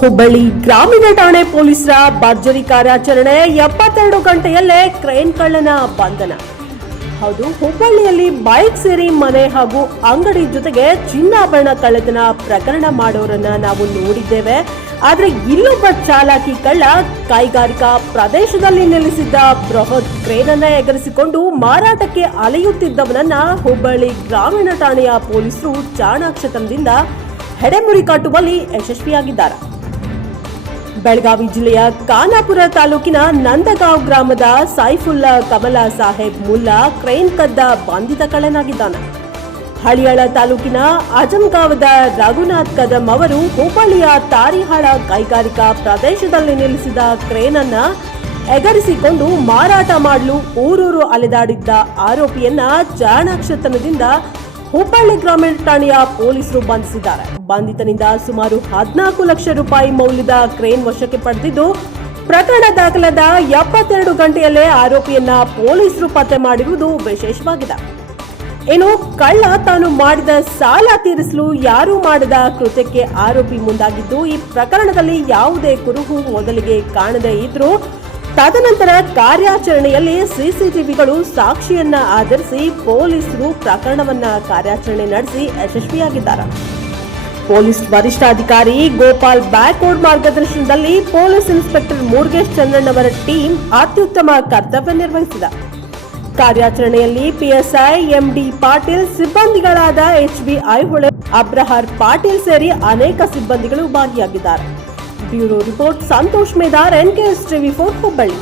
ಹುಬ್ಬಳ್ಳಿ ಗ್ರಾಮೀಣ ಠಾಣೆ ಪೊಲೀಸರ ಭರ್ಜರಿ ಕಾರ್ಯಾಚರಣೆ 72 ಗಂಟೆಯಲ್ಲೇ ಕ್ರೇನ್ ಕಳ್ಳನ ಬಂಧನ. ಹೌದು, ಹುಬ್ಬಳ್ಳಿಯಲ್ಲಿ ಬೈಕ್ ಸೇರಿ ಮನೆ ಹಾಗೂ ಅಂಗಡಿ ಜೊತೆಗೆ ಚಿನ್ನಾಭರಣ ಕಳ್ಳತನ ಪ್ರಕರಣ ಮಾಡೋರನ್ನ ನಾವು ನೋಡಿದ್ದೇವೆ. ಆದ್ರೆ ಇಲ್ಲೊಬ್ಬ ಚಾಲಾಕಿ ಕಳ್ಳ ಕೈಗಾರಿಕಾ ಪ್ರದೇಶದಲ್ಲಿ ನೆಲೆಸಿದ್ದ ಬೃಹತ್ ಕ್ರೇನ್ ಅನ್ನ ಎಗರಿಸಿಕೊಂಡು ಮಾರಾಟಕ್ಕೆ ಅಲೆಯುತ್ತಿದ್ದವನನ್ನ ಹುಬ್ಬಳ್ಳಿ ಗ್ರಾಮೀಣ ಠಾಣೆಯ ಪೊಲೀಸರು ಚಾಣಾಕ್ಷತನದಿಂದ ಹೆಡೆಮುರಿ ಕಟ್ಟುವಲ್ಲಿ ಯಶಸ್ವಿಯಾಗಿದ್ದಾರೆ. ಬೆಳಗಾವಿ ಜಿಲ್ಲೆಯ ಖಾನಾಪುರ ತಾಲೂಕಿನ ನಂದಗಾಂವ್ ಗ್ರಾಮದ ಸೈಫುಲ್ಲಾ ಕಮಲಾ ಸಾಹೇಬ್ ಮುಲ್ಲಾ ಕ್ರೇನ್ ಕದ್ದ ಬಂಧಿತ ಕಳ್ಳನಾಗಿದ್ದಾನೆ. ಹಳಿಯಾಳ ತಾಲೂಕಿನ ಅಜಂಗಾವದ ರಘುನಾಥ್ ಕದಂ ಅವರು ಹುಬ್ಬಳ್ಳಿಯ ತಾರಿಹಾಳ ಕೈಗಾರಿಕಾ ಪ್ರದೇಶದಲ್ಲಿ ನಿಲ್ಲಿಸಿದ ಕ್ರೇನ್ ಅನ್ನ ಎಗರಿಸಿಕೊಂಡು ಮಾರಾಟ ಮಾಡಲು ಊರೂರು ಅಲೆದಾಡಿದ್ದ ಆರೋಪಿಯನ್ನ ಚಾಣಾಕ್ಷತನದಿಂದ ಹುಬ್ಬಳ್ಳಿ ಗ್ರಾಮೀಣ ಠಾಣೆಯ ಪೊಲೀಸರು ಬಂಧಿಸಿದ್ದಾರೆ. ಬಂಧಿತನಿಂದ ಸುಮಾರು 14 ಲಕ್ಷ ರೂಪಾಯಿ ಮೌಲ್ಯದ ಕ್ರೇನ್ ವಶಕ್ಕೆ ಪಡೆದಿದ್ದು, ಪ್ರಕರಣ ದಾಖಲಾದ 72 ಗಂಟೆಯಲ್ಲೇ ಆರೋಪಿಯನ್ನ ಪೊಲೀಸರು ಪತ್ತೆ ಮಾಡಿರುವುದು ವಿಶೇಷವಾಗಿದೆ. ಇನ್ನು ಕಳ್ಳ ತಾನು ಮಾಡಿದ ಸಾಲ ತೀರಿಸಲು ಯಾರೂ ಮಾಡದ ಕೃತ್ಯಕ್ಕೆ ಆರೋಪಿ ಮುಂದಾಗಿದ್ದು, ಈ ಪ್ರಕರಣದಲ್ಲಿ ಯಾವುದೇ ಕುರುಹು ಮೊದಲಿಗೆ ಕಾಣದೇ ಇದ್ರೂ ತದನಂತರ ಕಾರ್ಯಾಚರಣೆಯಲ್ಲಿ ಸಿಸಿಟಿವಿಗಳು ಸಾಕ್ಷಿಯನ್ನ ಆಧರಿಸಿ ಪೊಲೀಸರು ಪ್ರಕರಣವನ್ನ ಕಾರ್ಯಾಚರಣೆ ನಡೆಸಿ ಯಶಸ್ವಿಯಾಗಿದ್ದಾರೆ. ಪೊಲೀಸ್ ವರಿಷ್ಠಾಧಿಕಾರಿ ಗೋಪಾಲ್ ಬ್ಯಾಕ್ವರ್ಡ್ ಮಾರ್ಗದರ್ಶನದಲ್ಲಿ police inspector Murugesh Chandrannavar team ಅತ್ಯುತ್ತಮ ಕರ್ತವ್ಯ ನಿರ್ವಹಿಸಿದ. ಕಾರ್ಯಾಚರಣೆಯಲ್ಲಿ ಪಿಎಸ್ಐ ಎಂಡಿ ಪಾಟೀಲ್, ಸಿಬ್ಬಂದಿಗಳಾದ HB ಐಹೊಳೆ, ಅಬ್ರಹಾರ್ ಪಾಟೀಲ್ ಸೇರಿ ಅನೇಕ ಸಿಬ್ಬಂದಿಗಳು ಭಾಗಿಯಾಗಿದ್ದಾರೆ. Bureau report Santosh Medar, NKS TV4 Hubballi.